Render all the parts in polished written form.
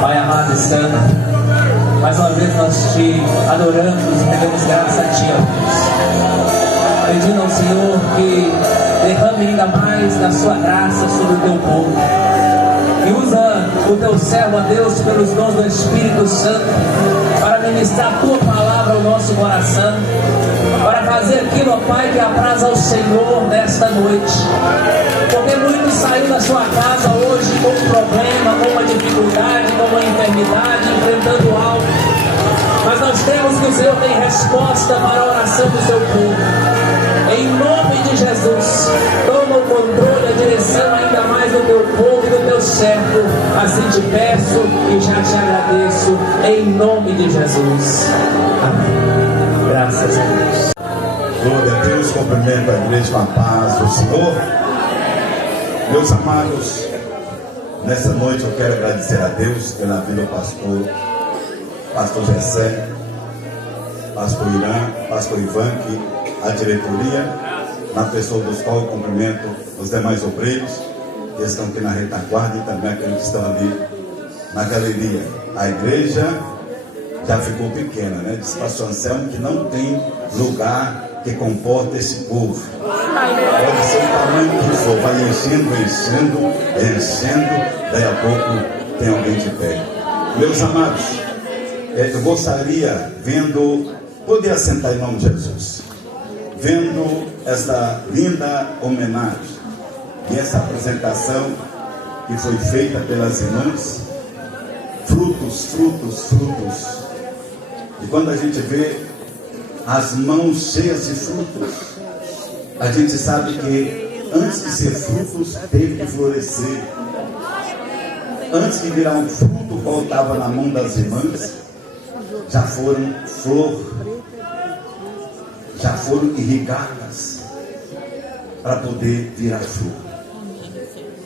Pai amado e santo, mais uma vez nós te adoramos e pedimos graça a ti, ó Deus. Pedindo ao Senhor que derrame ainda mais da sua graça sobre o teu povo. E usa o teu servo, ó Deus, pelos dons do Espírito Santo, para ministrar a tua palavra ao nosso coração, para fazer aquilo, ó Pai, que apraz ao Senhor nesta noite. Porque muito saiu da sua casa hoje com um problema, com uma dificuldade, com uma enfermidade, enfrentando algo. Mas nós cremos que o Senhor tem resposta para a oração do seu povo. Em nome de Jesus, toma o controle, a direção ainda mais do teu povo e do teu servo. Assim te peço e já te agradeço, em nome de Jesus. Amém. Graças a Deus. Glória a Deus, cumprimento a igreja com a paz do Senhor. Meus amados, nessa noite eu quero agradecer a Deus pela vida do pastor Jessé, pastor Irã, pastor Ivan, a diretoria, na pessoa dos quais eu cumprimento os demais obreiros que estão aqui na retaguarda e também aqueles que estão ali na galeria. A igreja já ficou pequena, né? Diz o pastor Anselmo que não tem lugar que comporta esse povo. Pode ser o tamanho que for, vai enchendo, daí a pouco tem alguém de pé. Meus amados, eu gostaria, poder assentar em nome de Jesus, vendo esta linda homenagem e essa apresentação que foi feita pelas irmãs, frutos. E quando a gente vê as mãos cheias de frutos, a gente sabe que antes de ser frutos, teve que florescer. Antes de virar um fruto, qual estava na mão das irmãs, já foram flor, já foram irrigadas para poder virar flor.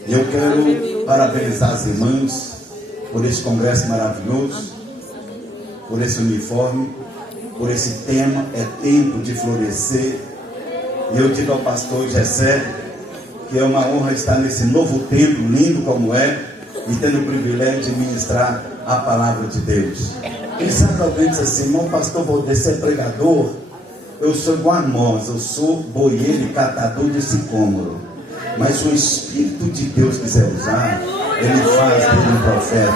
E eu quero parabenizar as irmãs por esse congresso maravilhoso, por esse uniforme, por esse tema, é tempo de florescer. E eu digo ao pastor Jessé que é uma honra estar nesse novo templo, lindo como é, e tendo o privilégio de ministrar a palavra de Deus. Quem sabe alguém diz assim: irmão pastor, vou ser pregador, eu sou igual a nós, eu sou boieiro e catador de sicômoro. Mas o Espírito de Deus quiser usar, Ele faz dele um profeta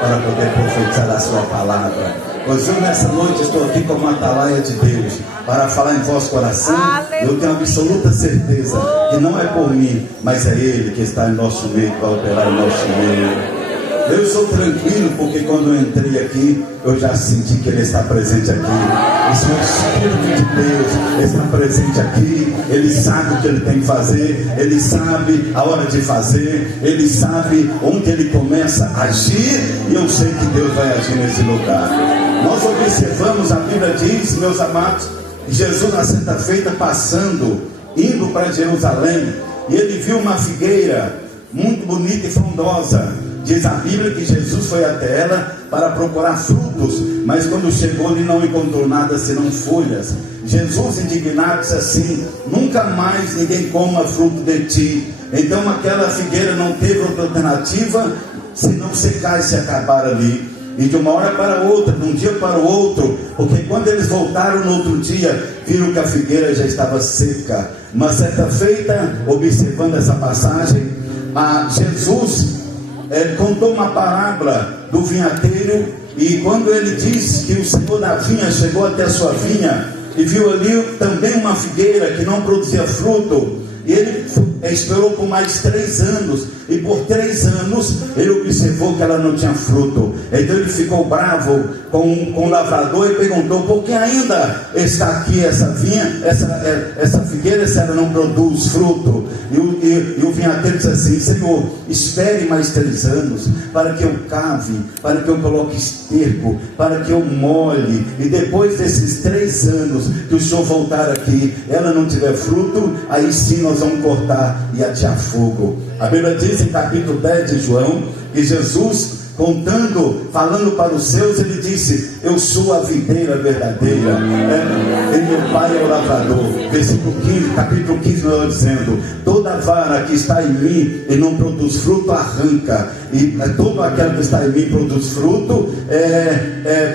para poder profetizar a sua palavra. Pois eu nessa noite estou aqui como uma atalaia de Deus para falar em vosso coração. Eu tenho absoluta certeza que não é por mim, mas é Ele que está em nosso meio, para operar em nosso meio. Eu sou tranquilo porque quando eu entrei aqui, eu já senti que Ele está presente aqui. O Espírito de Deus está presente aqui. Ele sabe o que Ele tem que fazer, Ele sabe a hora de fazer, Ele sabe onde Ele começa a agir, e eu sei que Deus vai agir nesse lugar. Nós observamos, a Bíblia diz, meus amados, Jesus na sexta-feira passando, indo para Jerusalém, e ele viu uma figueira muito bonita e frondosa. Diz a Bíblia que Jesus foi até ela para procurar frutos, mas quando chegou ele não encontrou nada senão folhas. Jesus, indignado, disse assim: nunca mais ninguém coma fruto de ti. Então aquela figueira não teve outra alternativa senão secar e se acabar ali. E de uma hora para outra, de um dia para o outro, porque quando eles voltaram no outro dia, viram que a figueira já estava seca. Uma certa feita, observando essa passagem, Jesus contou uma parábola do vinhateiro, e quando ele diz que o Senhor da vinha chegou até a sua vinha e viu ali também uma figueira que não produzia fruto, e ele esperou por mais 3 anos, e por 3 anos ele observou que ela não tinha fruto. Então ele ficou bravo com o lavrador e perguntou: por que ainda está aqui essa vinha, essa figueira, se ela não produz fruto? E o vinhateiro disse assim: Senhor, espere mais 3 anos para que eu cave, para que eu coloque esterco, para que eu molhe, e depois desses 3 anos que o Senhor voltar aqui, ela não tiver fruto, aí sim nós vamos cortar e atear fogo. A Bíblia diz em capítulo 10 de João que Jesus falando para os seus, ele disse: eu sou a videira verdadeira, e meu pai é o lavrador. Versículo 15, capítulo 15, nós estamos dizendo: toda vara que está em mim e não produz fruto, arranca, e todo aquele que está em mim produz fruto,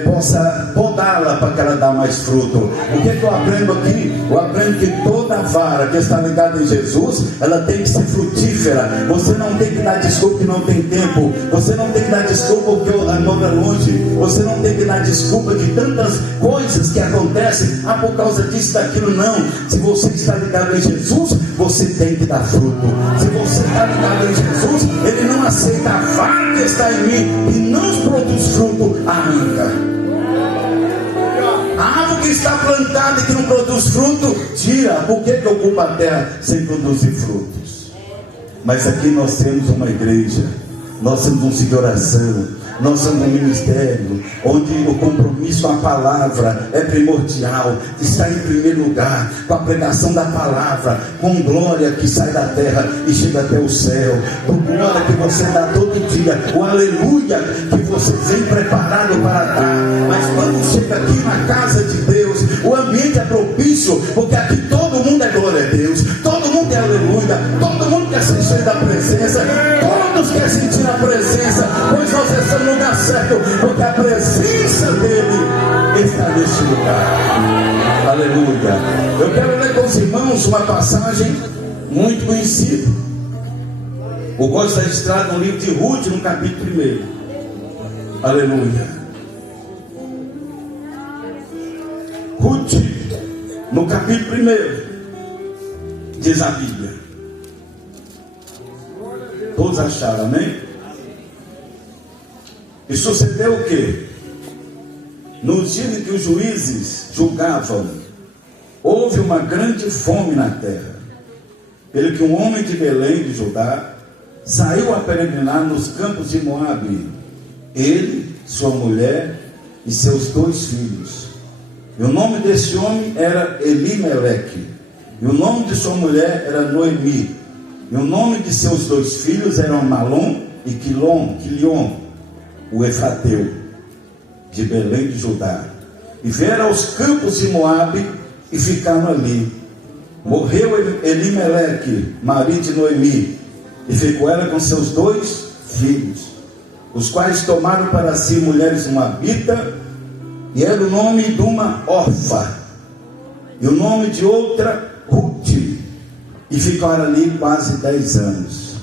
possa podá-la para que ela dê mais fruto. O que eu aprendo aqui? Eu aprendo que toda vara que está ligada em Jesus, ela tem que ser frutífera. Você não tem que dar desculpa que não tem tempo, você não tem que dar desculpa porque eu moro longe, você não tem que dar desculpa de tantas coisas que acontecem, por causa disso, daquilo. Não, se você está ligado em Jesus, você tem que dar fruto. Se você está ligado em Jesus, ele não aceita a vara que está em mim e não produz fruto, arranca. A árvore que está plantada e que não produz fruto, tira. Por que ocupa a terra sem produzir frutos? Mas aqui nós temos uma igreja, nós temos um ciclo de oração, nós somos um ministério onde o compromisso com a palavra é primordial, está em primeiro lugar, com a pregação da palavra, com glória que sai da terra e chega até o céu, com glória que você dá todo dia, o aleluia que você vem preparado para dar. Mas quando chega aqui na casa de Deus, o ambiente é propício, porque aqui todo mundo é glória a Deus, todo mundo é aleluia, todo mundo quer ser cheio da presença, todos querem sentir a presença, pois nós estamos no lugar certo, porque a presença dele está neste lugar. Aleluia. Eu quero ler com os irmãos uma passagem muito conhecida, o qual está registrado no livro de Ruth, no capítulo 1. Aleluia. Ruth, no capítulo 1, diz a Bíblia. Todos acharam, amém? E sucedeu o que? Nos dias em que os juízes julgavam, houve uma grande fome na terra, pelo que um homem de Belém de Judá saiu a peregrinar nos campos de Moabe, ele, sua mulher e seus 2 filhos. E o nome desse homem era Elimeleque, e o nome de sua mulher era Noemi, e o nome de seus 2 filhos eram Malom e Quilion, o Efrateu, de Belém de Judá. E vieram aos campos de Moabe e ficaram ali. Morreu Elimeleque, marido de Noemi, e ficou ela com seus 2 filhos, os quais tomaram para si mulheres moabita, e era o nome de uma Orfa, e o nome de outra Ruth, e ficaram ali quase 10 anos.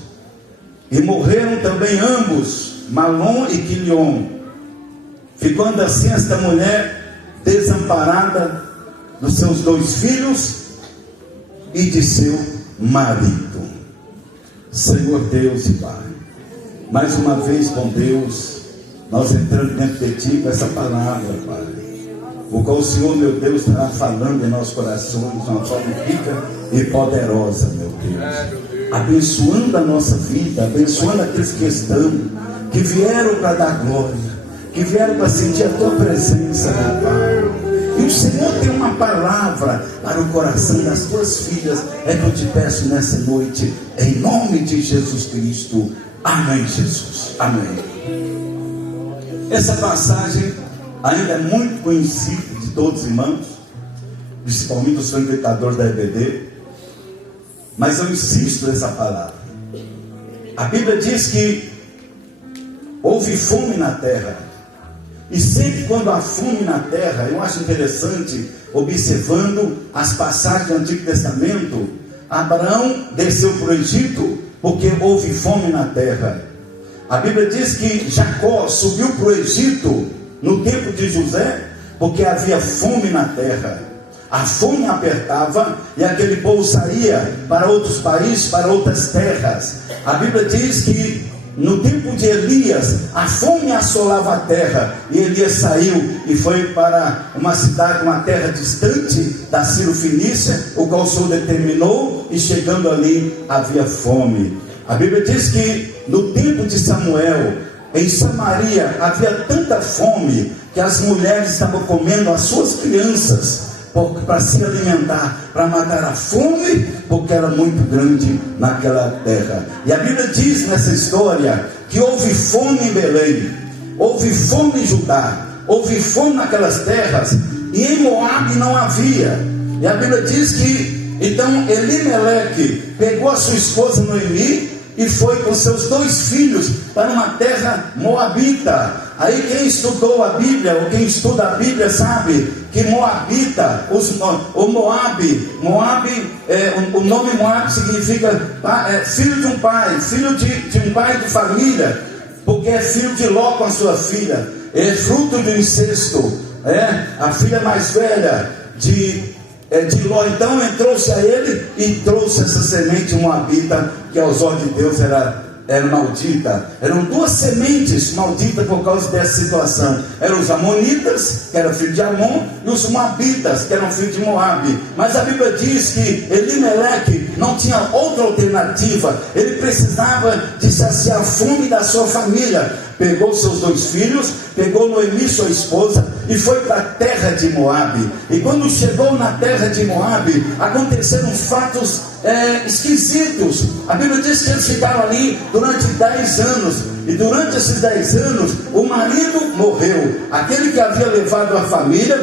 E morreram também ambos, Malom e Quilion, ficando assim esta mulher desamparada dos seus 2 filhos e de seu marido. Senhor Deus e Pai, mais uma vez, bom Deus, nós entramos dentro de Ti com essa palavra, Pai, o qual o Senhor, meu Deus, estará falando em nossos corações de uma forma rica e poderosa, meu Deus, abençoando a nossa vida, abençoando aqueles que estão, que vieram para dar glória, que vieram para sentir a Tua presença, meu Pai. E o Senhor tem uma palavra para o coração das Tuas filhas, é que eu te peço nessa noite, em nome de Jesus Cristo. Amém, Jesus, amém. Essa passagem ainda é muito conhecida de todos os irmãos, principalmente os frequentadores da EBD, mas eu insisto nessa palavra. A Bíblia diz que houve fome na terra, e sempre quando há fome na terra, eu acho interessante, observando as passagens do Antigo Testamento, Abraão desceu para o Egito porque houve fome na terra. A Bíblia diz que Jacó subiu para o Egito no tempo de José porque havia fome na terra. A fome apertava e aquele povo saía para outros países, para outras terras. A Bíblia diz que no tempo de Elias, a fome assolava a terra, e Elias saiu e foi para uma cidade, uma terra distante da Ciro-Fenícia, o qual o Senhor determinou, e chegando ali havia fome. A Bíblia diz que no tempo de Samuel, em Samaria, havia tanta fome que as mulheres estavam comendo as suas crianças, para se alimentar, para matar a fome, porque era muito grande naquela terra. E a Bíblia diz nessa história que houve fome em Belém, houve fome em Judá, houve fome naquelas terras, e em Moabe não havia. E a Bíblia diz que então Elimeleque pegou a sua esposa Noemi e foi com seus 2 filhos para uma terra moabita. Aí quem estudou a Bíblia, ou quem estuda a Bíblia, sabe que moabita, o Moabe, o nome Moabe significa filho de um pai, filho de um pai de família, porque é filho de Ló com a sua filha, é fruto do incesto, a filha mais velha de Ló. Então entrou-se a ele e trouxe essa semente moabita, que aos olhos de Deus era maldita. Eram 2 sementes malditas por causa dessa situação. Eram os amonitas, que eram filhos de Amon, e os moabitas, que eram filhos de Moabe. Mas a Bíblia diz que Elimeleque não tinha outra alternativa. Ele precisava de saciar a fome da sua família. Pegou seus 2 filhos, pegou Noemi, sua esposa, e foi para a terra de Moabe. E quando chegou na terra de Moabe, aconteceram fatos esquisitos. A Bíblia diz que eles ficaram ali durante 10 anos. E durante esses 10 anos, o marido morreu. Aquele que havia levado a família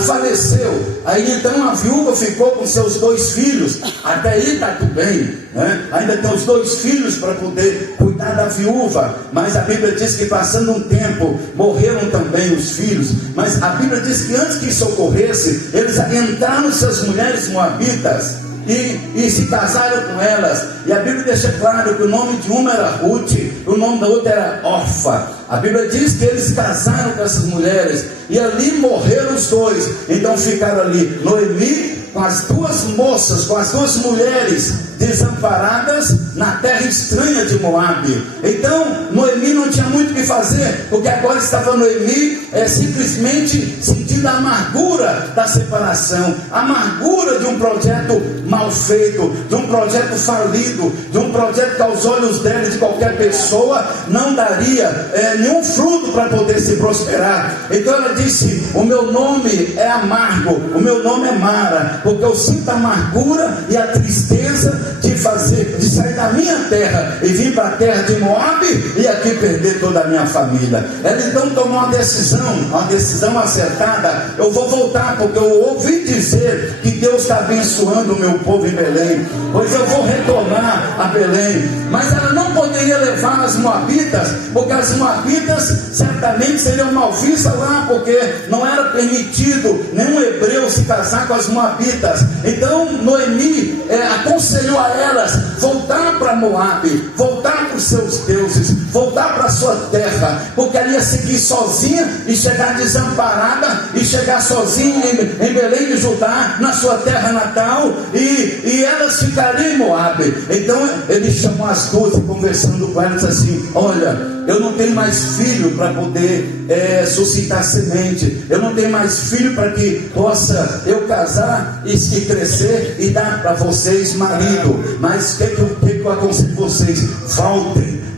faleceu. Aí então a viúva ficou com seus 2 filhos. Até aí está tudo bem, né? Ainda tem os 2 filhos para poder cuidar da viúva. Mas a Bíblia diz que passando um tempo, morreram também os filhos. Mas a Bíblia diz que antes que isso ocorresse, eles entraram suas mulheres moabitas e se casaram com elas. E a Bíblia deixa claro que o nome de uma era Ruth, o nome da outra era Orfa. A Bíblia diz que eles casaram com essas mulheres e ali morreram os 2. Então ficaram ali Noemi com as 2 moças, com as 2 mulheres desamparadas na terra estranha de Moabe. Então Noemi não tinha muito o que fazer, porque agora estava Noemi simplesmente sentindo a amargura da separação, a amargura de um projeto mal feito, de um projeto falido, de um projeto que aos olhos dela, de qualquer pessoa, não daria nenhum fruto para poder se prosperar. Então ela disse: o meu nome é amargo, o meu nome é Mara, porque eu sinto a amargura e a tristeza de sair da minha terra e vir para a terra de Moabe e aqui perder toda a minha família. Ela então tomou uma decisão acertada. Eu vou voltar, porque eu ouvi dizer que Deus está abençoando o meu povo em Belém, pois eu vou retornar a Belém. Mas ela não poderia levar as moabitas, porque as moabitas certamente seriam mal vistas lá, porque não era permitido nenhum hebreu se casar com as moabitas. Então Noemi aconselhou a elas voltar para Moabe, voltar para os seus deuses, voltar para a sua terra, porque ela ia seguir sozinha e chegar desamparada, e chegar sozinha em Belém de Judá, na sua terra natal, e elas ficariam em Moabe. Então ele chamou as 2 e conversando com elas assim: olha, eu não tenho mais filho para poder suscitar semente, eu não tenho mais filho para que possa eu casar e crescer e dar para vocês marido. Mas o que eu aconselho vocês?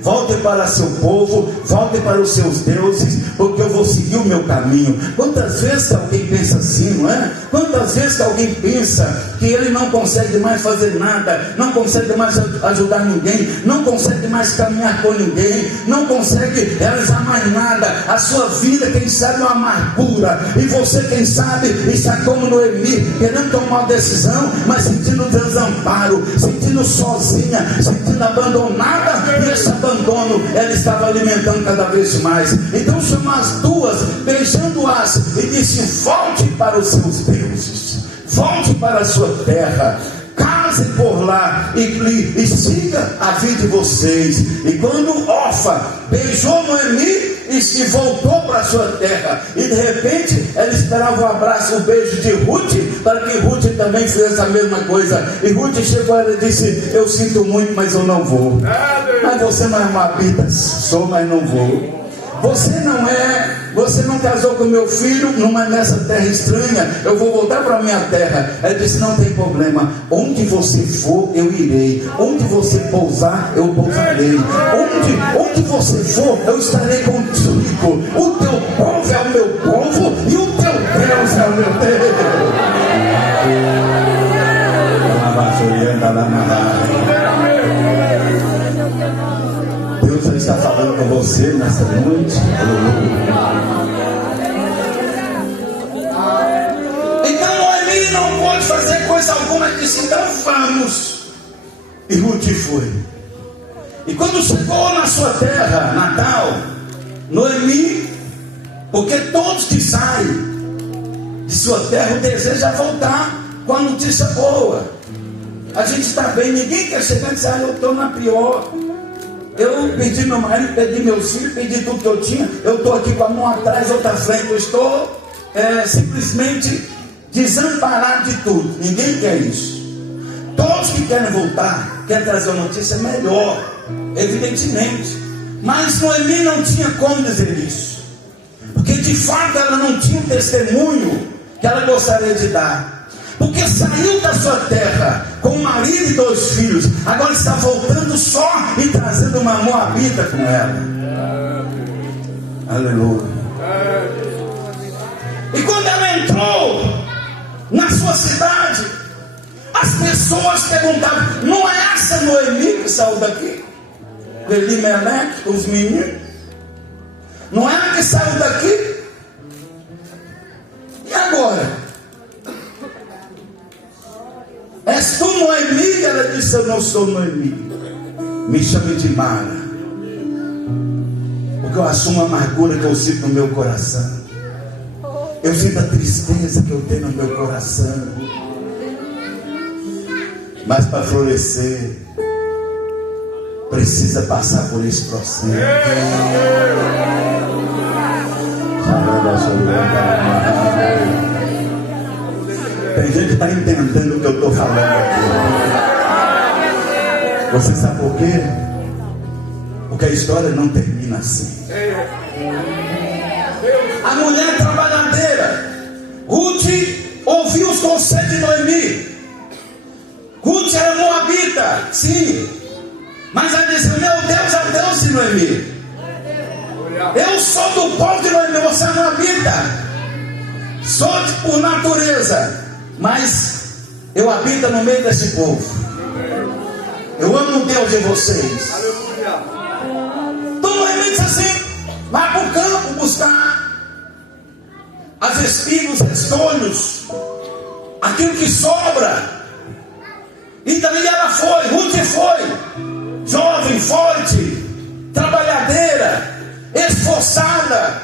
Voltem para seu povo, voltem para os seus deuses, porque eu vou seguir o meu caminho. Quantas vezes alguém pensa assim, não é? Quantas vezes alguém pensa que ele não consegue mais fazer nada, não consegue mais ajudar ninguém, não consegue mais caminhar com ninguém, não consegue realizar mais nada. A sua vida, quem sabe, é uma amargura, e você, quem sabe, está como Noemi, querendo tomar uma decisão, mas sentindo desamparo, sentindo sozinha, sentindo abandonada, e esse abandono ela estava alimentando cada vez mais. Então chamou as 2, beijando-as, e disse: volte para os seus deuses, volte para a sua terra, casem por lá e siga a vida de vocês. E quando Orfa beijou Noemi e voltou para a sua terra, e de repente ela esperava o abraço, o beijo de Ruth, para que Ruth também fizesse a mesma coisa. E Ruth chegou a ela e disse: eu sinto muito, mas eu não vou. Mas você não é moabita? Sou, mas não vou. Você não casou com meu filho nessa terra estranha, eu vou voltar para a minha terra. Ela disse: não tem problema, onde você for eu irei, onde você pousar eu pousarei, onde você for eu estarei contigo. O teu povo é o meu povo e o teu Deus é o meu Deus. Deus já está falando com você nessa noite. Então Noemi não pôde fazer coisa alguma, disse: então vamos. E Ruth foi. E quando chegou na sua terra natal, Noemi, porque todos que saem de sua terra, o desejo é voltar com a notícia boa. A gente está bem, ninguém quer chegar e dizer: eu estou na pior. Eu perdi meu marido, perdi meus filhos, perdi tudo que eu tinha. Eu estou aqui com a mão atrás, outra à frente. Eu estou simplesmente desamparado de tudo. Ninguém quer isso. Todos que querem voltar, querem trazer uma notícia melhor, evidentemente. Mas Noemi não tinha como dizer isso, porque de fato ela não tinha um testemunho que ela gostaria de dar. Porque saiu da sua terra com um marido e 2 filhos, agora está voltando só e trazendo uma moabita com ela. Aleluia. E quando ela entrou na sua cidade, as pessoas perguntavam: não é essa Noemi que saiu daqui? Elimeleque, os meninos, não é ela que saiu daqui? E agora? És tu Noemi? Ela disse: eu não sou Noemi, me chame de Mara, porque eu assumo a amargura que eu sinto no meu coração. Eu sinto a tristeza que eu tenho no meu coração. Mas para florescer, precisa passar por esse processo. Tem gente que está entendendo o que eu estou falando aqui. Você sabe por quê? Porque a história não termina assim. A mulher trabalhadeira, Ruth, ouviu os conselhos de Noemi. Ruth era moabita, sim, mas ela disse: meu Deus é o Deus de Noemi. Eu sou do povo de Noemi, você é moabita. Sou por natureza, mas eu habito no meio desse povo. Eu amo o Deus de vocês. Então Noemi disse assim: vai para o campo buscar as espigas, os restolhos, aquilo que sobra. E daí ela foi, Ruth foi, jovem, forte, trabalhadeira, esforçada.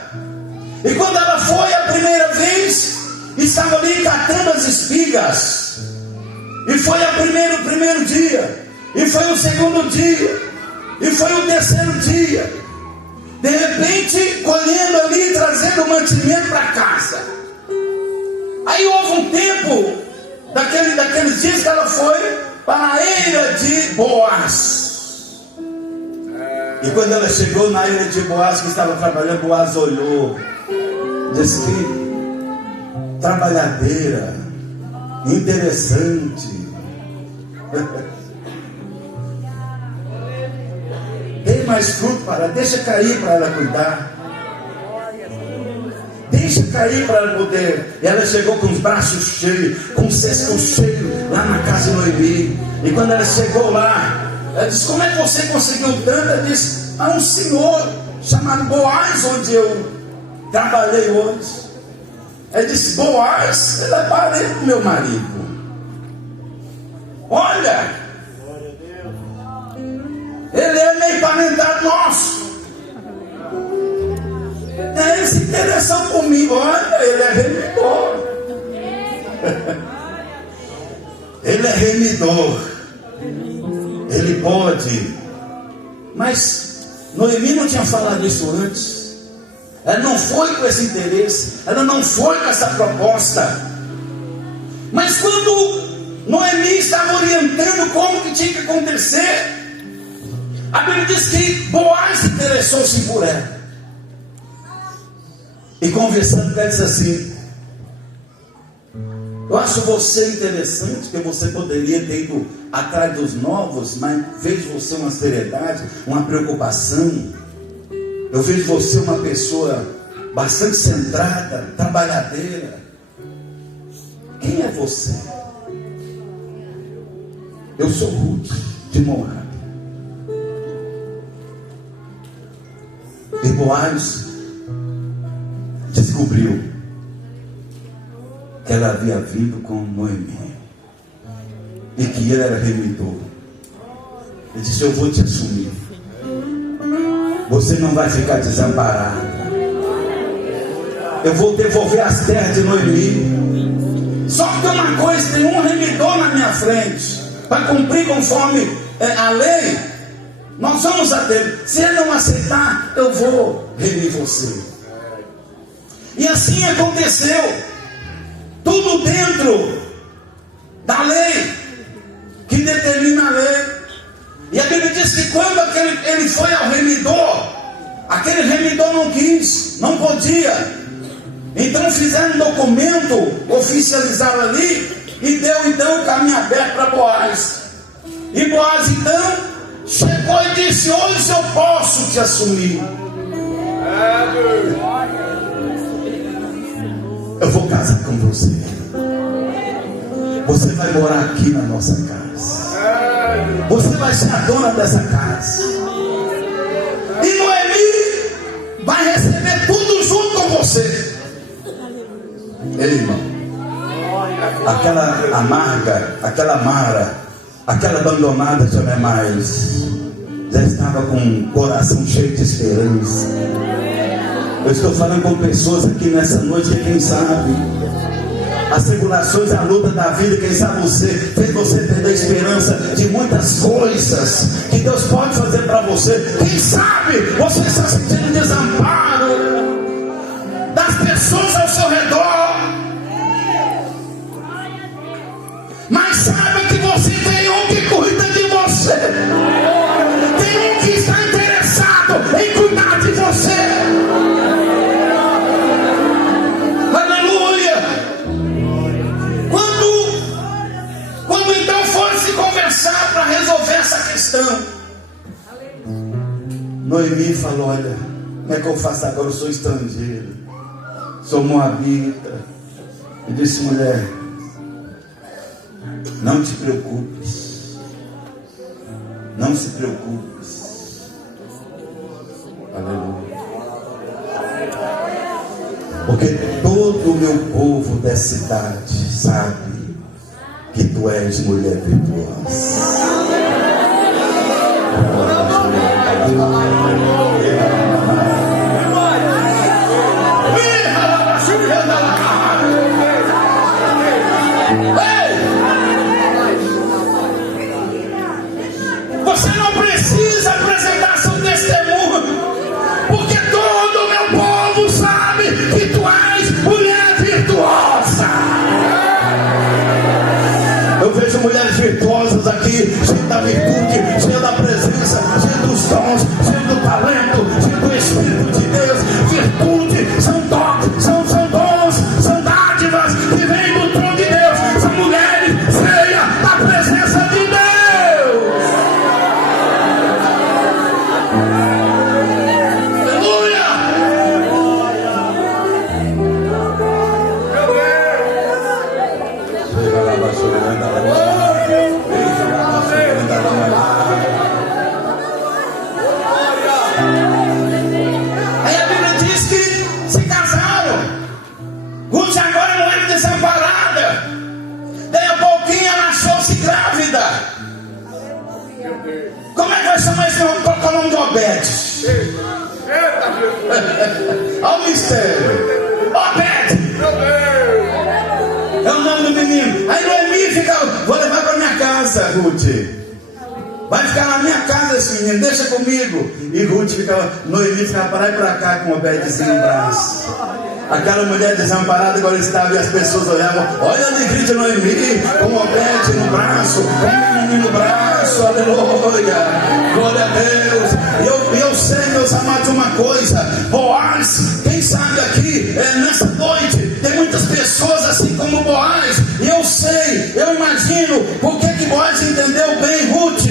E quando ela foi a primeira vez, estava ali catando as espigas. E foi o primeiro dia, e foi o segundo dia, e foi o terceiro dia. De repente, colhendo ali, trazendo o mantimento para casa. Aí houve um tempo, daqueles dias que ela foi para a eira de Boaz. E quando ela chegou na eira de Boaz, que estava trabalhando, Boaz olhou, disse: que trabalhadeira, interessante. Tem mais fruto para ela, deixa cair para ela cuidar. Deixa cair para ela poder. E ela chegou com os braços cheios, com o cesto cheio, lá na casa de Noemi. E quando ela chegou lá, ela disse: como é que você conseguiu tanto? Ela disse: há um senhor chamado Boaz, onde eu trabalhei hoje. Ela disse: Boaz, ele é parente do meu marido. Olha, ele é meio parentado nosso. Ele se interessou comigo. Olha, ele é remidor. Ele é remidor. Ele pode. Mas Noemi não tinha falado isso antes. Ela não foi com esse interesse. Ela não foi com essa proposta. Mas quando Noemi estava orientando como que tinha que acontecer, a Bíblia diz que Boaz interessou-se por ela. E conversando com ela, disse assim: eu acho você interessante, que você poderia ter ido atrás dos novos, mas vejo você uma seriedade, uma preocupação. Eu vejo você uma pessoa bastante centrada, trabalhadeira. Quem é você? eu sou Ruth de Moabe. E Boaz descobriu que ela havia vindo com Noemi e que ele era remidor. Ele disse: eu vou te assumir, você não vai ficar desamparado, eu vou devolver as terras de Noemi. Só que tem uma coisa, tem um remidor na minha frente para cumprir conforme a lei. Nós vamos a ele. Se ele não aceitar, eu vou remir você. E assim aconteceu. Tudo dentro da lei, que determina a lei. E a Bíblia diz que quando ele foi ao remidor, aquele remidor não quis, não podia. Então fizeram um documento, oficializaram ali, e deu então o caminho aberto para Boaz. E Boaz então chegou e disse: hoje eu posso te assumir. Eu vou casar com você. Você vai morar aqui na nossa casa. Você vai ser a dona dessa casa. E Noemi vai receber tudo junto com você. Ei, irmão, aquela amarga, aquela Mara, aquela abandonada já não é mais. Já estava com o coração cheio de esperança. Eu estou falando com pessoas aqui nessa noite que quem sabe as tribulações, a luta da vida, quem sabe fez você perder a esperança de muitas coisas que Deus pode fazer para você. Quem sabe você está sentindo desamparo das pessoas ao seu redor, mas saiba que você tem um que cuida de você, tem um que está interessado em cuidar de você. Para resolver essa questão, Noemi falou: olha, como é que eu faço agora? Eu sou estrangeiro, sou moabita. E disse: mulher, não te preocupes, não se preocupes. Aleluia. Porque todo o meu povo dessa cidade sabe que tu és mulher virtuosa. Você não precisa apresentar seu testemunho, porque todo o meu povo sabe que tu és mulher virtuosa. Eu vejo mulheres virtuosas aqui, cheias da virtude, cheias da presença, cheias dos dons, cheias do talento, cheias do Espírito de Deus. Virtude são toques, são dons, são dádivas que vêm do trono de Deus. São mulheres cheias da presença de Deus. Aleluia! Aí a Bíblia diz que se casaram. Ruth agora não era desamparada. Daí a pouquinho ela achou-se grávida. Como é que vai chamar esse nome? Qual é o nome de Obed? Olha o mistério. Obed é o nome do menino. Aí Noemi fica: vou levar para minha casa, Ruth. Vai ficar na minha casa esse menino, deixa comigo. E Ruth Noemi ficava para lá e para cá com o Obedzinho no braço. Aquela mulher desamparada agora estava, e as pessoas olhavam: olha a alegria de Noemi, com o Obed no braço, com o menino no braço, aleluia, glória a Deus. E eu sei, meus amados, uma coisa: Boaz, quem sabe aqui, nessa noite, tem muitas pessoas assim como Boaz. E eu sei, eu imagino por que Boaz entendeu bem Ruth.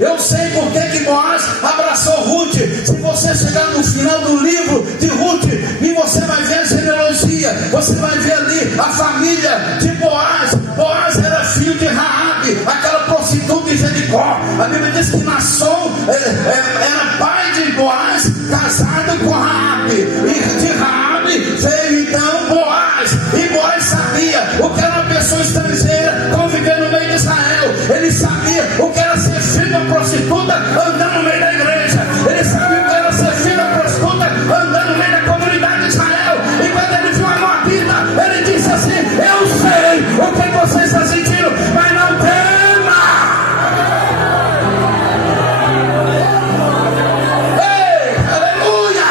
Eu sei por que Boaz abraçou Ruth. Se você chegar no final do livro de Ruth, e você vai ver a genealogia, você vai ver ali a família de Boaz. Boaz era filho de Raabe, aquela prostituta de Jericó. A Bíblia diz que Naasson era pai de Boaz, casado com Raabe, e de Raabe veio então Boaz. E Boaz sabia o que era uma pessoa estrangeira convivendo no meio de Israel. Ele sabia o que era ser filho de uma prostituta andando no meio da igreja. Ele sabia o que era ser filho de uma prostituta andando no meio da comunidade de Israel. E quando ele viu a Moabita, ele disse assim: eu sei o que você está sentindo, mas não tema. Ei, aleluia!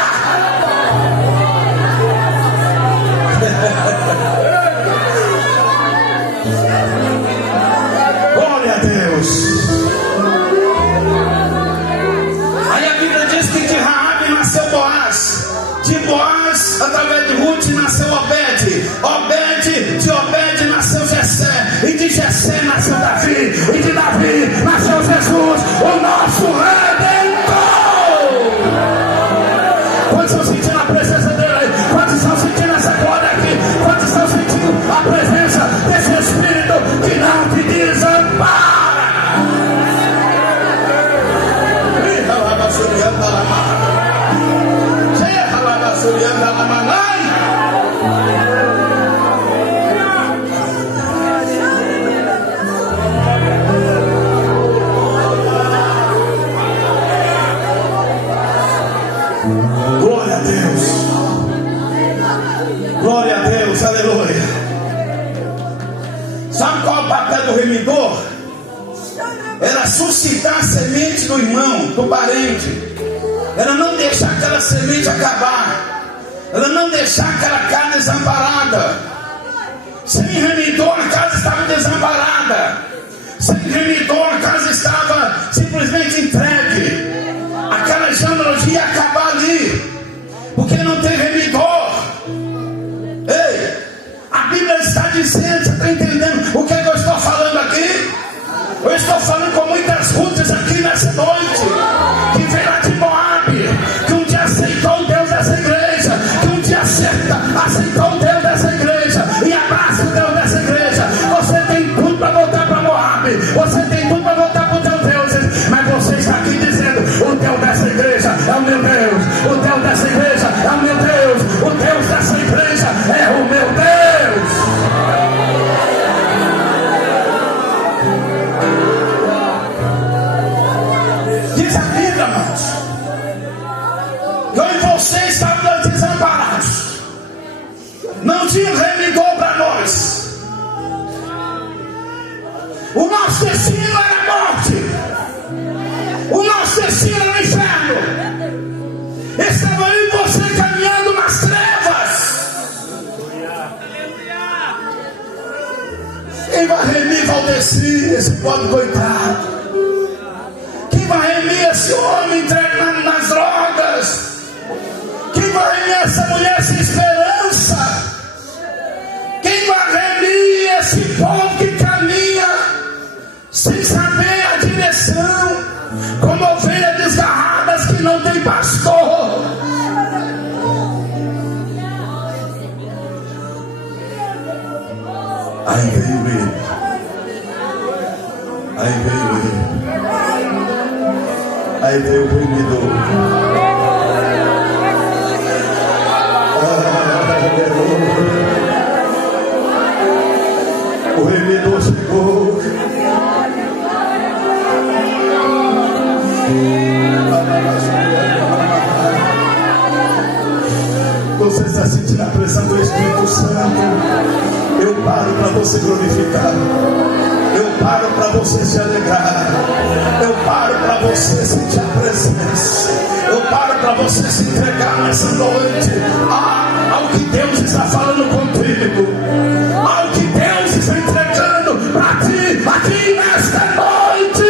Glória a Deus. Aí a Bíblia diz que de Raabe nasceu Boaz, de Boaz, através de Ruth, nasceu Obed, de Obed nasceu Jessé, e de Jessé nasceu Davi, e de Davi nasceu Jesus, o nosso Redentor. Quantos estão sentindo a presença dele aí? Quantos estão sentindo essa glória aqui? Quantos estão sentindo a presença desse Espírito que não te desampara? Glória a Deus. Glória a Deus, aleluia. Sabe qual é o papel do remidor? Era suscitar a semente do irmão, do parente. Era não deixar aquela semente acabar. Era não deixar aquela casa desamparada. Sem remidor a casa estava desamparada. Sem remidor a casa estava simplesmente entregue. Aquela genealogia ia acabar ali, porque não tem remidor. Ei, a Bíblia está dizendo, você está entendendo o que eu estou falando aqui? Eu estou falando com muitas Ruths aqui nessa noite, que veio lá de Moabe, que um dia aceitou o Deus dessa igreja, que um dia aceitou o Deus dessa igreja e abraça o Deus dessa igreja. Você tem tudo para voltar para Moabe, você tem tudo para voltar para os teus deuses, mas você está aqui dizendo: o Deus dessa igreja é o meu Deus, o Deus dessa igreja é o meu Deus, o Deus dessa igreja é o meu Deus. Diz a Bíblia, amados, eu e você estávamos desamparados, não tinha remidor para nós. O nosso destino era a morte, o nosso destino era o inferno. Estava eu e você caminhando nas trevas. Quem vai remir Valdeci, esse pobre coitado? Quem vai remir esse homem entregue nas drogas? Quem vai remir essa mulher sem esperança? Quem vai remir esse povo que caminha sem saber a direção, como ovelhas desgarradas que não tem pastor? Aí veio ele. Aí veio ele. Aí veio o remidor. O remidor chegou. Você está sentindo a presença do Espírito Santo? Eu paro para você glorificar. Eu paro para você se alegrar. Eu paro para você sentir a presença. Eu paro para você se entregar nessa noite ao que Deus está falando contigo, ao que Deus está entregando para ti aqui nesta noite.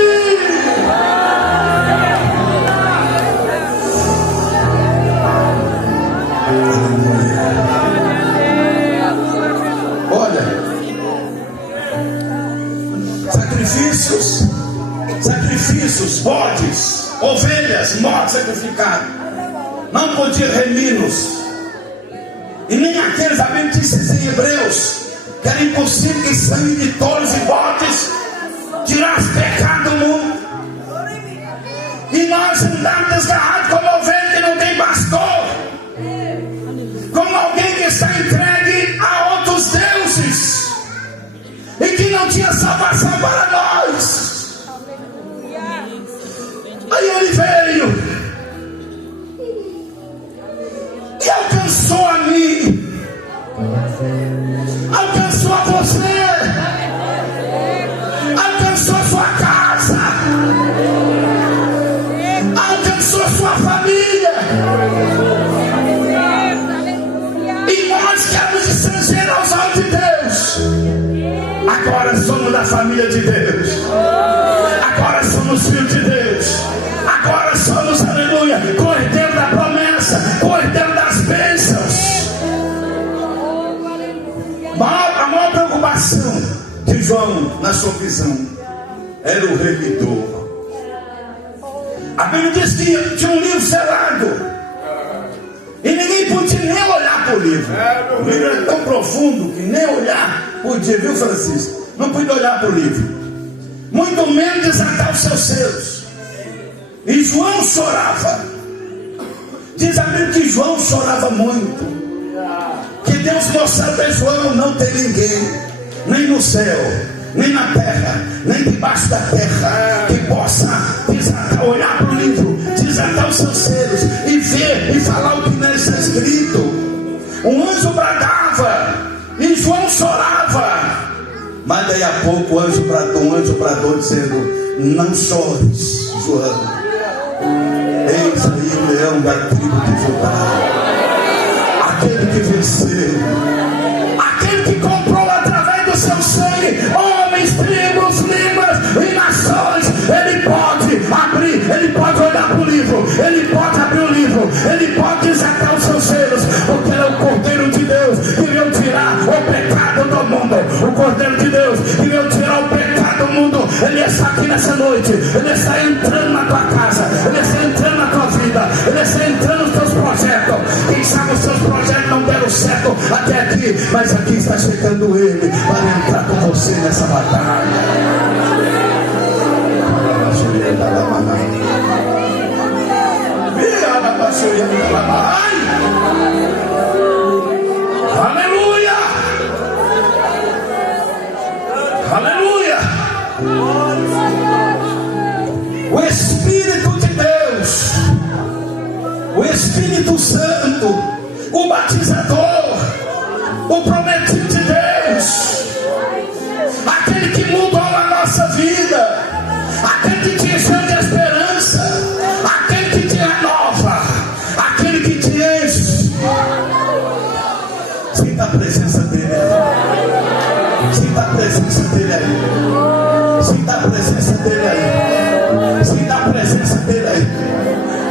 Olha, sacrifícios, bodes, ovelhas, mortos sacrificados, não podia remir-nos. E nem aqueles, a Bíblia diz em Hebreus, que era impossível que sangue de touros e bodes tirasse pecado do mundo. E nós andamos desgarrados como ovelha que não tem pastor, como alguém que está entregue a outros deuses e que não tinha salvação para nós. Aí ele veio e alcançou a mim, alcançou a você, alcançou a sua casa, alcançou a sua família. E nós que éramos estrangeiros aos olhos de Deus, agora somos da família de Deus, agora somos filhos de Deus, agora somos, aleluia, cordeiro da promessa, cordeiro das bênçãos. A maior preocupação de João na sua visão era o remidor. A Bíblia diz que tinha um livro selado e ninguém podia nem olhar para o livro. O livro era tão profundo que nem olhar podia, viu, Francisco? Não podia olhar para o livro, muito menos desatar os seus selos. E João chorava. Diz a Bíblia que João chorava muito, que Deus mostrava para João: não tem ninguém, nem no céu, nem na terra, nem debaixo da terra, que possa desatar, olhar para o livro, desatar os seus selos e ver e falar o que nele está escrito. Um anjo bradava e João chorava. Mas daí a pouco o anjo bradou dizendo: não chores, João, eis aí o leão da tribo de Judá, aquele que venceu, aquele que comprou através do seu sangue homens, tribos, línguas e nações. Ele pode abrir, ele pode olhar para o livro, ele pode abrir o livro, ele pode desatar os seus selos, porque ele é o Cordeiro de Deus que veio tirar o pecado do mundo. O Cordeiro de Deus que veio tirar o pecado do mundo. Ele está aqui nessa noite, ele está entrando na tua casa, ele está entrando na tua vida, ele está entrando nos teus projetos. Quem sabe os seus projetos não deram certo até aqui, mas aqui está chegando ele para entrar com você nessa batalha. Aleluia, aleluia. O Espírito de Deus, o Espírito Santo, o batizador, o prometido de Deus, aquele que mudou a nossa vida, aquele que te encheu de esperança, aquele que te renova, aquele que te enche. Sinta a presença dele aí, sinta a presença dele aí, sinta a presença dele aí, sinta a presença dele aí,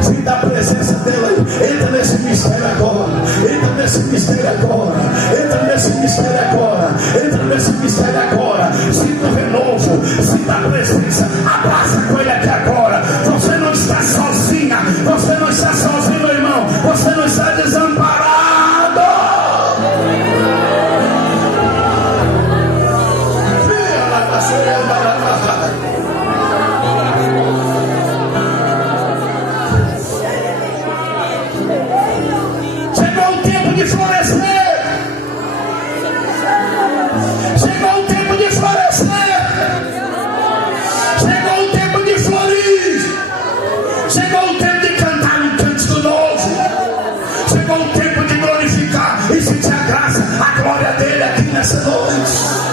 sinta a presença dele aí. Entra nesse mistério agora, entra nesse mistério agora, entra nesse mistério agora, entra nesse mistério agora. Sinta o renovo, sinta a presença, abraça com ele aqui agora. Você não está sozinha, você não está sozinho, meu irmão, você não está desamparado. Chegou o tempo de florescer. Chegou o tempo de florescer. Chegou o tempo de florir. Chegou o tempo de cantar um cântico novo. Chegou o tempo de glorificar e sentir a graça, a glória dele aqui nessa noite.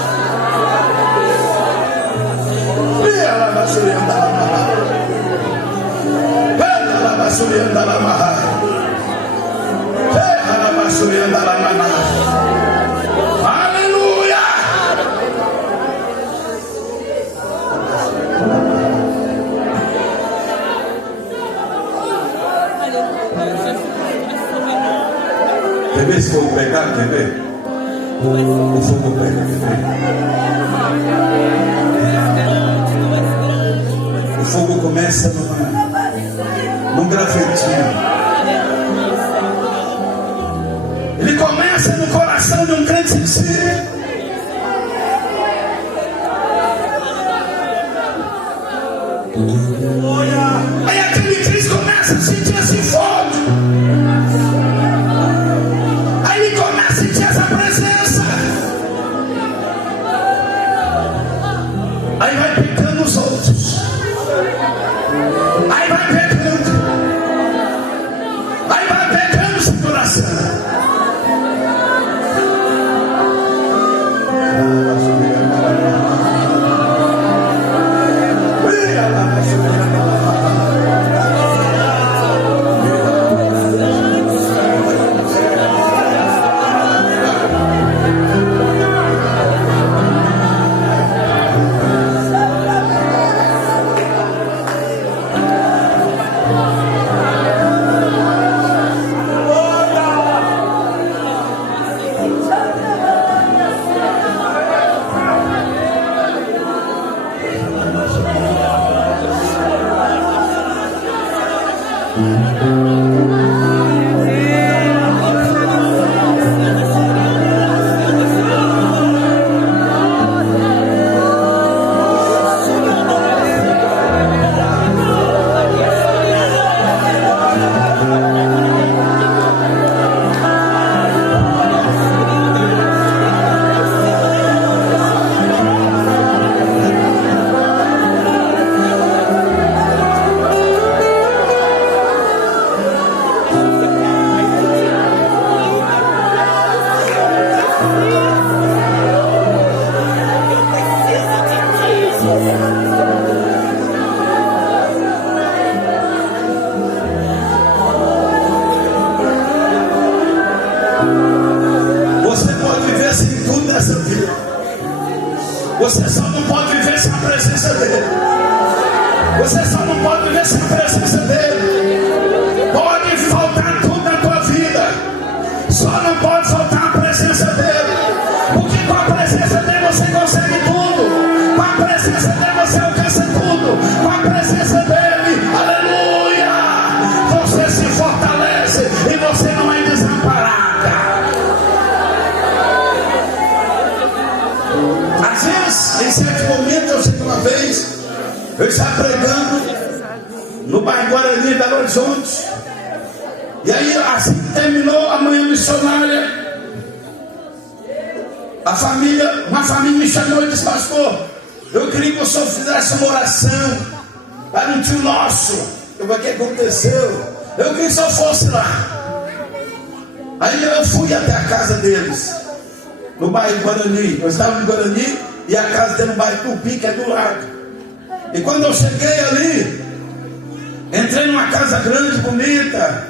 Aleluia. Quer ver se fogo pegar? Quer ver? O fogo pega, quer ver? O fogo começa num gravetinho. Ele começa no coração de um crente sincero. Aí aquele abraçando. Você só não pode viver sem a presença dele. Você só não pode viver sem a presença dele. Pode faltar tudo na tua vida, só não pode faltar a presença dele. Porque com a presença dele você consegue tudo. Com a presença dele você alcança tudo. Com a presença dele, aleluia, você se fortalece e você não é desamparada. Às vezes, em certo momento, eu sei que uma vez eu estava pregando no bairro Guarani, Belo Horizonte. E aí, assim que terminou a manhã missionária, uma família me chamou e disse: pastor, eu queria que o senhor fizesse uma oração para um tio nosso. Eu falei: o que aconteceu? Eu queria que o senhor fosse lá. Aí eu fui até a casa deles, no bairro Guarani. Eu estava no Guarani e a casa dele no bairro Tupi, que é do lado. E quando eu cheguei ali, entrei numa casa grande, bonita.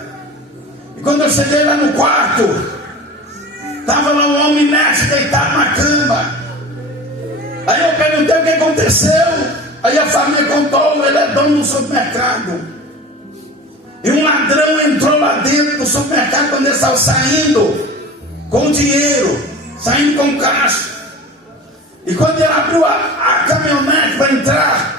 E quando eu cheguei lá no quarto, estava lá um homem inerte, deitado na cama. Aí eu perguntei o que aconteceu. Aí a família contou: ele é dono do supermercado. E um ladrão entrou lá dentro do supermercado quando ele estava saindo com dinheiro, saindo com caixa. E quando ele abriu a caminhonete para entrar,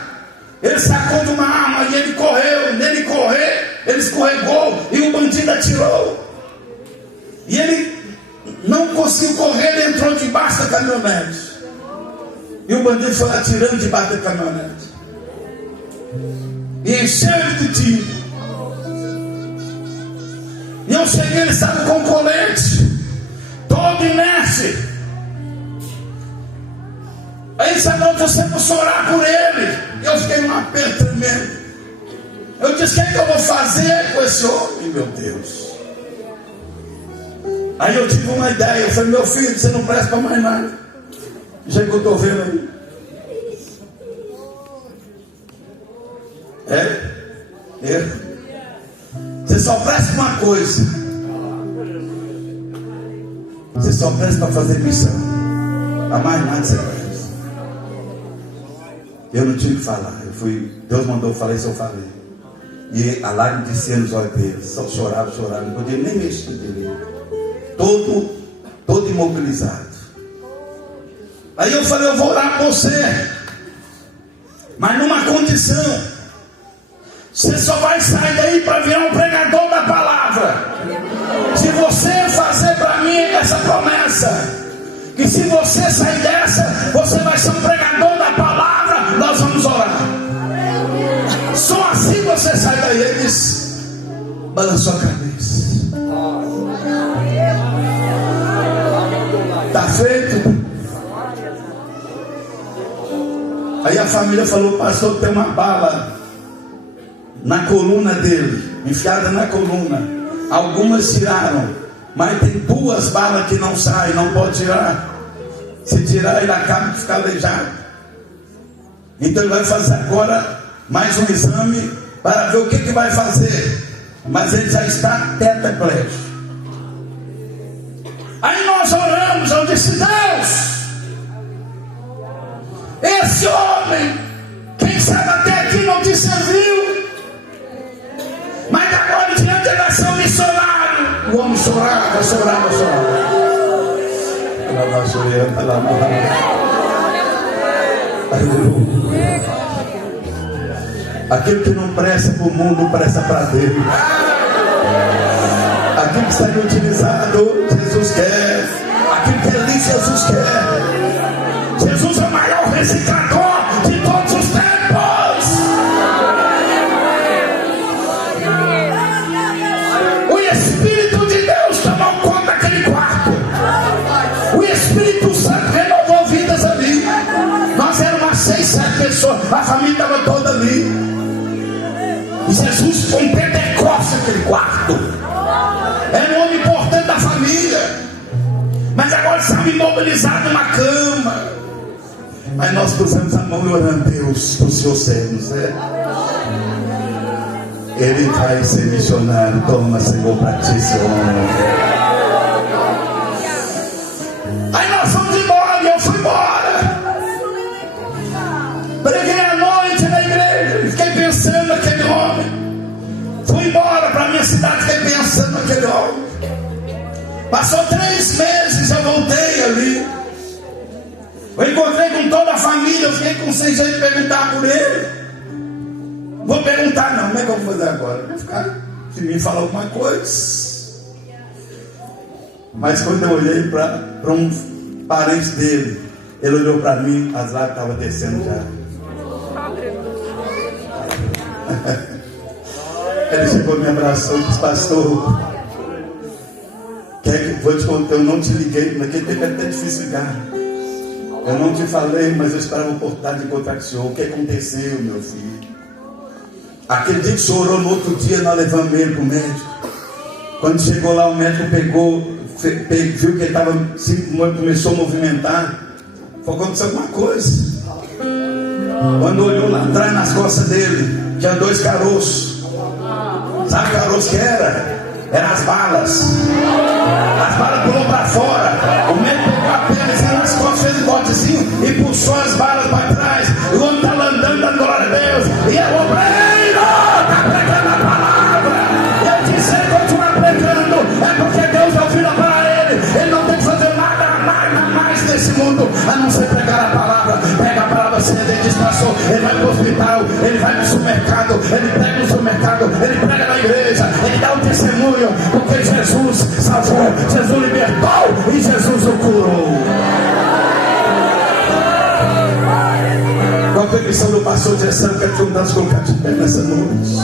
ele sacou de uma arma e ele correu. Nele correr, ele escorregou e o bandido atirou. E ele não conseguiu correr, ele entrou debaixo da caminhonete. E o bandido foi atirando debaixo da caminhonete e encheu de tiro. E eu cheguei, ele estava com colete, todo inerte. Aí essa noite eu sempre fui orar por ele. Eu fiquei num aperto tremendo. Eu disse: o que é que eu vou fazer com esse homem, meu Deus? Aí eu tive uma ideia. Eu falei: meu filho, você não presta para mais nada. Já que eu estou vendo aí. Você só presta uma coisa. Você só presta para fazer missão. A mais nada você presta. Eu não tinha que falar. Deus mandou eu falar isso, eu falei. E a lágrima descia nos olhos dele. Só chorava, não podia nem mexer dele. Todo imobilizado. Aí eu falei: eu vou orar por você, mas numa condição: você só vai sair daí para virar um pregador da palavra. Se você fazer para mim essa promessa, que se você sair dessa, você vai ser um pregador da palavra, nós vamos orar. Só assim você sai daí. Ele disse: balançou a cabeça. Está feito. Aí a família falou: pastor, tem uma bala na coluna dele, enfiada na coluna. Algumas tiraram, Mas tem 2 balas que não saem, não pode tirar. Se tirar, ele acaba de ficar aleijado. Então ele vai fazer agora mais um exame para ver o que vai fazer. Mas ele já está tetraplégico. Aí nós oramos, eu disse: Deus, esse homem, quem sabe até aqui não te serviu, mas agora diante da ação missionária, o homem chorava. Aleluia. Aquilo que não presta para o mundo, presta para Deus. Aquilo que está inutilizado, Jesus quer. Aquilo que é lixo, Jesus quer. Jesus é o maior reciclador de todos os tempos. O Espírito de Deus tomou conta daquele quarto. O Espírito Santo renovou vidas ali. Nós éramos umas 6, 7 pessoas. A família estava toda ali. E Jesus foi um Pentecoste naquele quarto. Era um homem importante da família. Mas agora estava imobilizado numa cama. Mas nós pusemos a mão e orando: Deus, o Senhor serve, certo? Ele vai ser missionário. Toma, Senhor, para ti, Senhor. Aí nós fomos embora e eu fui embora. Preguei a noite na igreja. Fiquei pensando naquele homem. Fui embora para a minha cidade. Fiquei pensando naquele homem. Passou 3 meses, eu voltei ali. Eu encontrei com toda a família. Eu fiquei com sem jeito de perguntar por ele. Vou perguntar não, como é que eu vou fazer agora? Vou ficar, se me falar alguma coisa. Mas quando eu olhei para um parente dele, ele olhou para mim, as lágrimas estavam descendo já. Ele chegou, me abraçou e disse: pastor, vou te contar, eu não te liguei, naquele tempo era até difícil ligar. Eu não te falei, mas eu esperava a oportunidade de encontrar com o senhor. O que aconteceu, meu filho? Aquele dia que chorou, no outro dia nós levamos ele para o médico. Quando chegou lá, o médico viu que ele estava, começou a movimentar. Falou: aconteceu alguma coisa. Quando olhou lá atrás nas costas dele, tinha 2 caroços. Sabe que caroço que era? Eram as balas. As balas pulou para fora. O médico pegou a perna assim nas costas, fez um botezinho e puxou as balas para trás. O homem estava andando, dando glória a Deus. E eu obreiro, está pregando a palavra. Eu disse: ele continuar pregando, é porque Deus deu vida para ele. Ele não tem que fazer nada mais nesse mundo a não ser pregar a palavra. Pega a palavra, assim, ele diz: pastor, ele vai para o hospital, ele vai para o supermercado, ele prega no supermercado, ele prega na igreja, ele dá um testemunho, porque Jesus salvou, Jesus libertou e Jesus o curou. Com a permissão do pastor de Direção, quero convidar a colocar de pé nessa noite.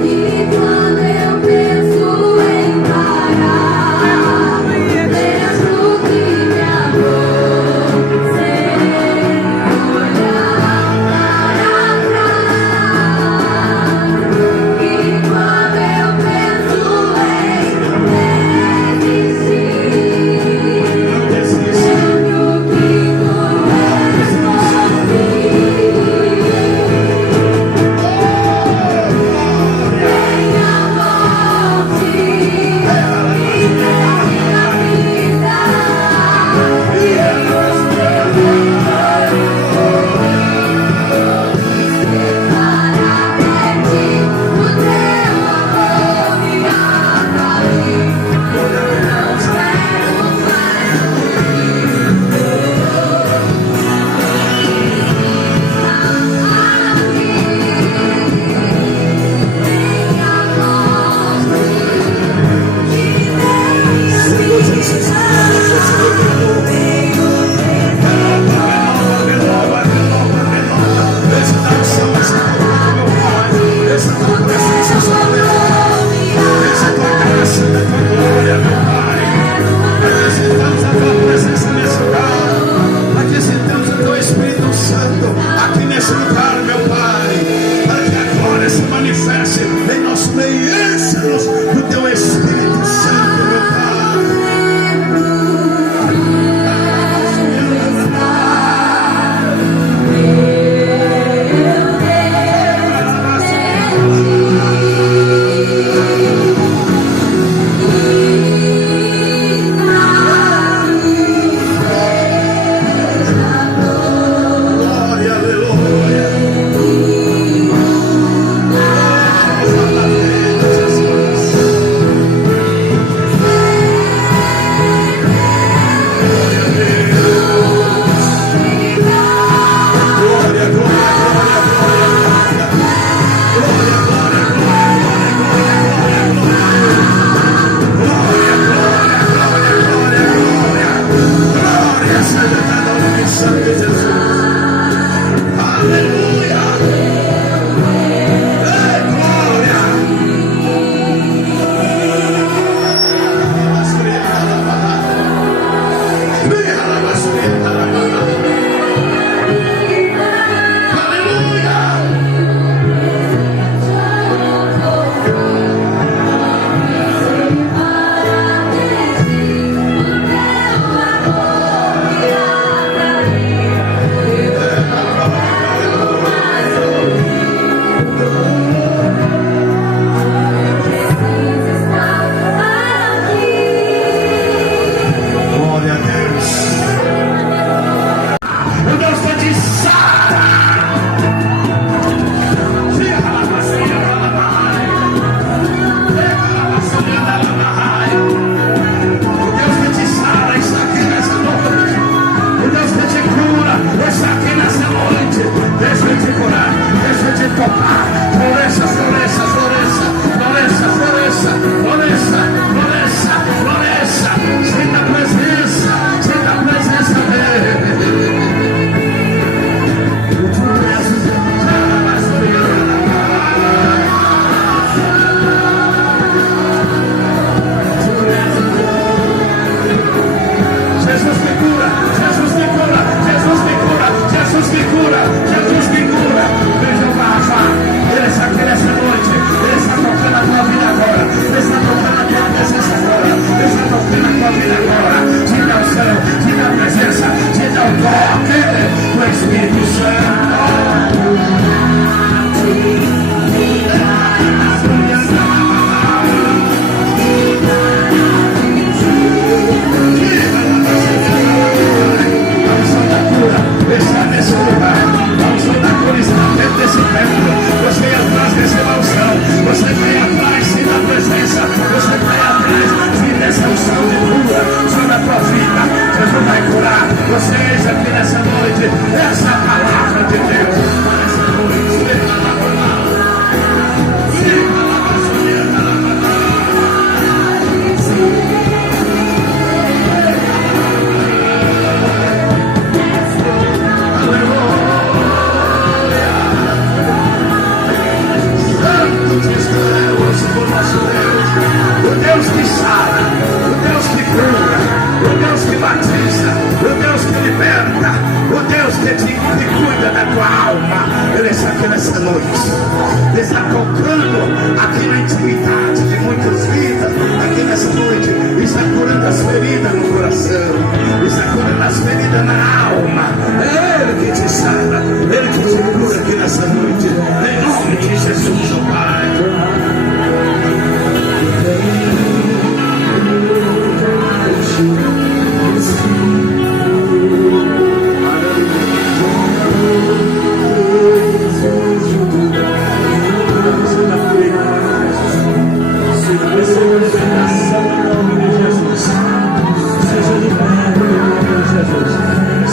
E quando eu penso em parar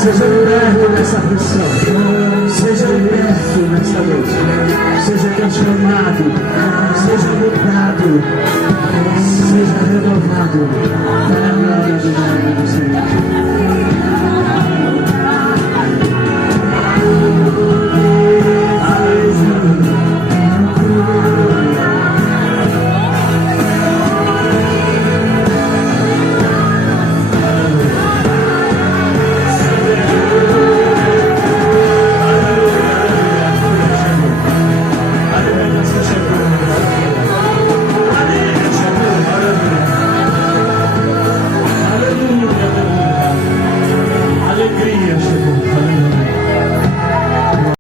Seja liberto nessa pressão. Seja liberto nessa noite. Seja transformado. Seja mudado. Seja renovado. Para a glória do nome.